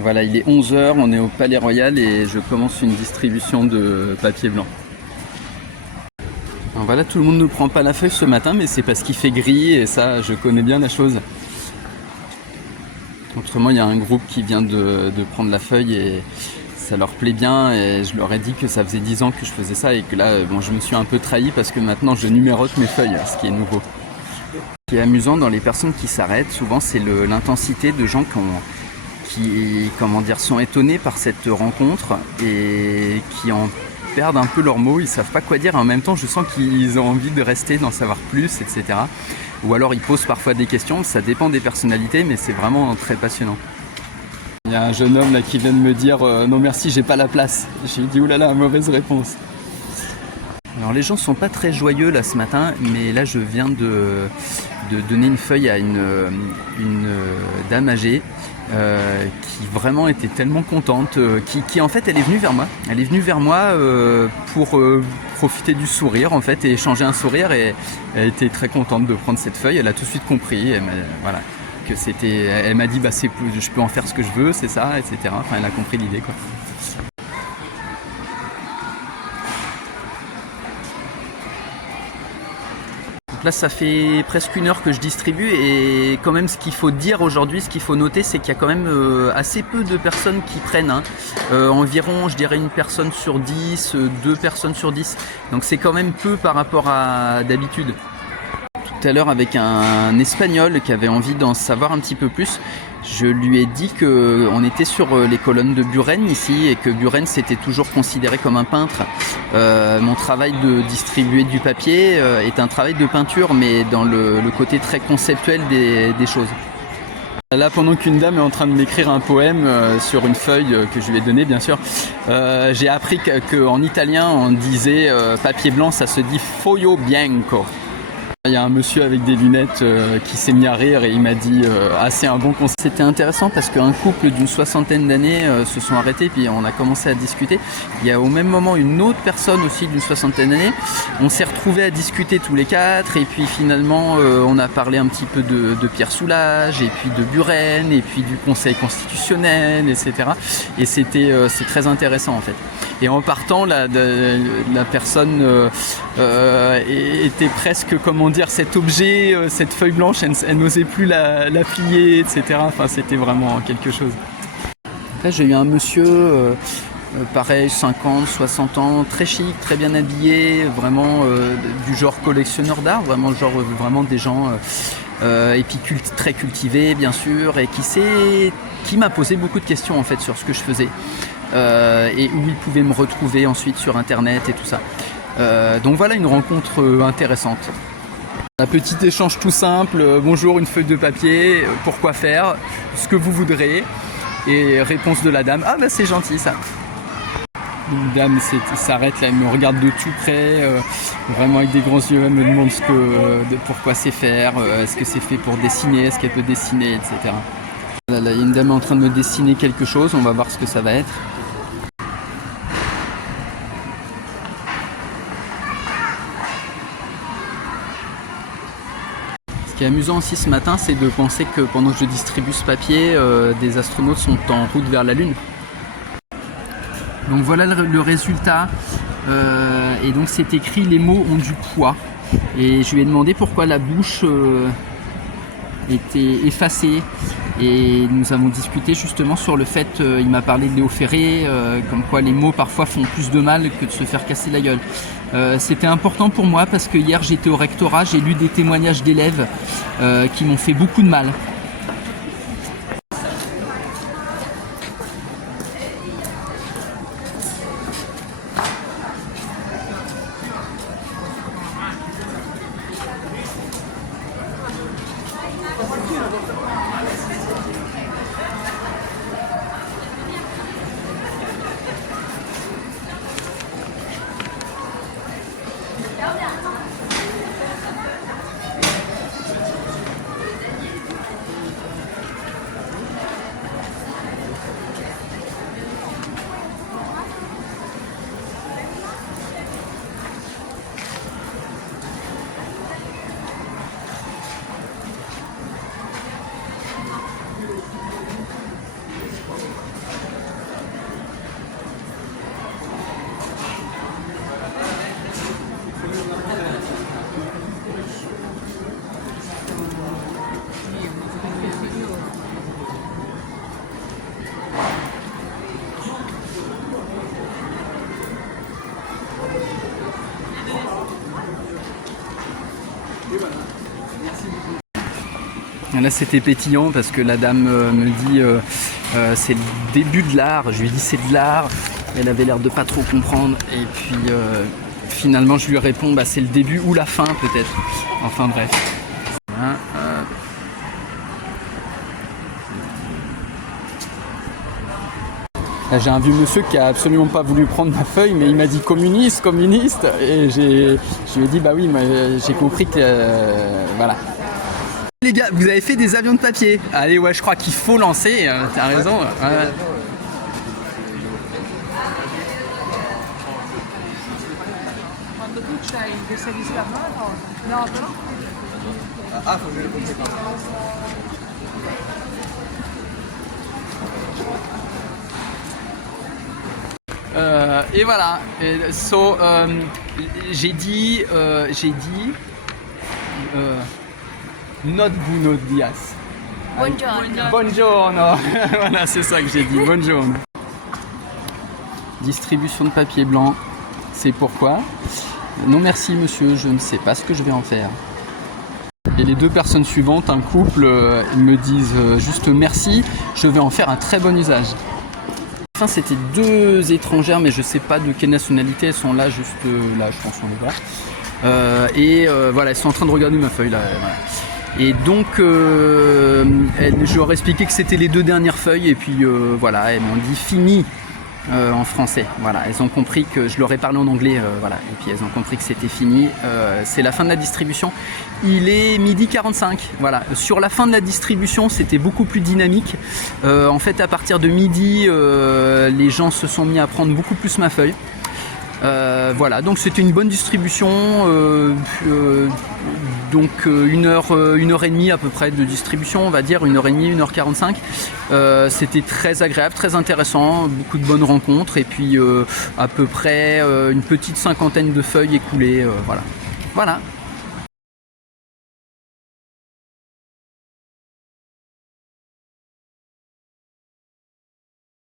Voilà, il est 11 h, on est au Palais Royal et je commence une distribution de papier blanc. Alors voilà, tout le monde ne prend pas la feuille ce matin, mais c'est parce qu'il fait gris et ça, je connais bien la chose. Autrement, il y a un groupe qui vient de prendre la feuille et ça leur plaît bien et je leur ai dit que ça faisait 10 ans que je faisais ça et que là, bon, je me suis un peu trahi parce que maintenant je numérote mes feuilles, ce qui est nouveau. Ce qui est amusant dans les personnes qui s'arrêtent, souvent c'est l'intensité de gens qui sont étonnés par cette rencontre et qui en perdent un peu leurs mots, ils savent pas quoi dire. En même temps, je sens qu'ils ont envie de rester, d'en savoir plus, etc. Ou alors ils posent parfois des questions, ça dépend des personnalités, mais c'est vraiment très passionnant. Il y a un jeune homme là qui vient de me dire non merci, j'ai pas la place. J'ai dit oulala, mauvaise réponse. Alors les gens sont pas très joyeux là ce matin, mais là je viens de donner une feuille à une dame âgée qui vraiment était tellement contente, qui en fait elle est venue vers moi. Elle est venue vers moi pour profiter du sourire en fait et échanger un sourire et elle était très contente de prendre cette feuille. Elle a tout de suite compris. Voilà, que c'était. Elle m'a dit je peux en faire ce que je veux, c'est ça, etc. Enfin, elle a compris l'idée quoi. Là, ça fait presque 1 heure que je distribue et quand même ce qu'il faut dire aujourd'hui, ce qu'il faut noter, c'est qu'il y a quand même assez peu de personnes qui prennent. Environ, je dirais, 1 personne sur 10, 2 personnes sur 10. Donc c'est quand même peu par rapport à d'habitude. Tout à l'heure, avec un Espagnol qui avait envie d'en savoir un petit peu plus, je lui ai dit qu'on était sur les colonnes de Buren ici et que Buren c'était toujours considéré comme un peintre. Mon travail de distribuer du papier est un travail de peinture, mais dans le côté très conceptuel des choses. Là, pendant qu'une dame est en train de m'écrire un poème sur une feuille que je lui ai donnée, bien sûr, j'ai appris qu'en italien on disait papier blanc, ça se dit foglio bianco. Il y a un monsieur avec des lunettes qui s'est mis à rire et il m'a dit c'est un bon conseil. C'était intéressant parce qu'un couple d'une 60aine d'années se sont arrêtés puis on a commencé à discuter. Il y a au même moment une autre personne aussi d'une 60aine d'années. On s'est retrouvés à discuter tous les 4 et puis finalement on a parlé un petit peu de Pierre Soulages et puis de Buren et puis du Conseil constitutionnel, etc. Et c'est très intéressant en fait. Et en partant, la personne était presque, comment dire, cet objet, cette feuille blanche, elle n'osait plus la plier, etc. Enfin, c'était vraiment quelque chose. Là, j'ai eu un monsieur, pareil, 50, 60 ans, très chic, très bien habillé, vraiment du genre collectionneur d'art, vraiment des gens et puis très cultivés, bien sûr, et qui m'a posé beaucoup de questions en fait sur ce que je faisais. Et où il pouvait me retrouver ensuite sur internet et tout ça. Donc voilà une rencontre intéressante. Un petit échange tout simple, bonjour, une feuille de papier, pourquoi faire, ce que vous voudrez. Et réponse de la dame, ah bah c'est gentil ça. Une dame s'arrête là, elle me regarde de tout près, vraiment avec des grands yeux, elle me demande pourquoi c'est faire, est-ce que c'est fait pour dessiner, est-ce qu'elle peut dessiner, etc. Là, il y a une dame en train de me dessiner quelque chose, on va voir ce que ça va être. Ce qui est amusant aussi ce matin, c'est de penser que pendant que je distribue ce papier, des astronautes sont en route vers la Lune. Donc voilà le résultat. Et donc c'est écrit « Les mots ont du poids ». Et je lui ai demandé pourquoi la bouche était effacée. Et nous avons discuté justement sur le fait, il m'a parlé de Léo Ferré, comme quoi les mots parfois font plus de mal que de se faire casser la gueule. C'était important pour moi parce que hier j'étais au rectorat, j'ai lu des témoignages d'élèves qui m'ont fait beaucoup de mal. Là c'était pétillant parce que la dame me dit c'est le début de l'art. Je lui ai dit c'est de l'art. Elle avait l'air de pas trop comprendre et puis finalement je lui réponds bah, c'est le début ou la fin peut-être. Enfin bref. Voilà, Là, j'ai un vieux monsieur qui a absolument pas voulu prendre ma feuille mais il m'a dit communiste, communiste et je lui ai dit bah oui mais j'ai compris que voilà. Les gars, vous avez fait des avions de papier. Allez, ouais, je crois qu'il faut lancer. T'as raison. Et voilà. J'ai dit. Not buenos dias. Buongiorno. Buongiorno. Voilà, c'est ça que j'ai dit. Buongiorno. Distribution de papier blanc. C'est pourquoi? Non merci monsieur, je ne sais pas ce que je vais en faire. Et les deux personnes suivantes, un couple, me disent juste merci, je vais en faire un très bon usage. Enfin, c'était deux étrangères, mais je ne sais pas de quelle nationalité, elles sont là, juste là, je pense qu'on les voit. Voilà, elles sont en train de regarder ma feuille là. Voilà. Et donc, je leur ai expliqué que c'était les deux dernières feuilles, et puis voilà, elles m'ont dit fini. En français, voilà, elles ont compris que je leur ai parlé en anglais, voilà, et puis elles ont compris que c'était fini. C'est la fin de la distribution. Il est 12h45, voilà. Sur la fin de la distribution, c'était beaucoup plus dynamique. En fait, à partir de midi, les gens se sont mis à prendre beaucoup plus ma feuille. Voilà, donc c'était une bonne distribution. Donc 1h30 à peu près de distribution, on va dire 1h30, 1h45. C'était très agréable, très intéressant, beaucoup de bonnes rencontres et puis à peu près une petite cinquantaine de feuilles écoulées. Voilà.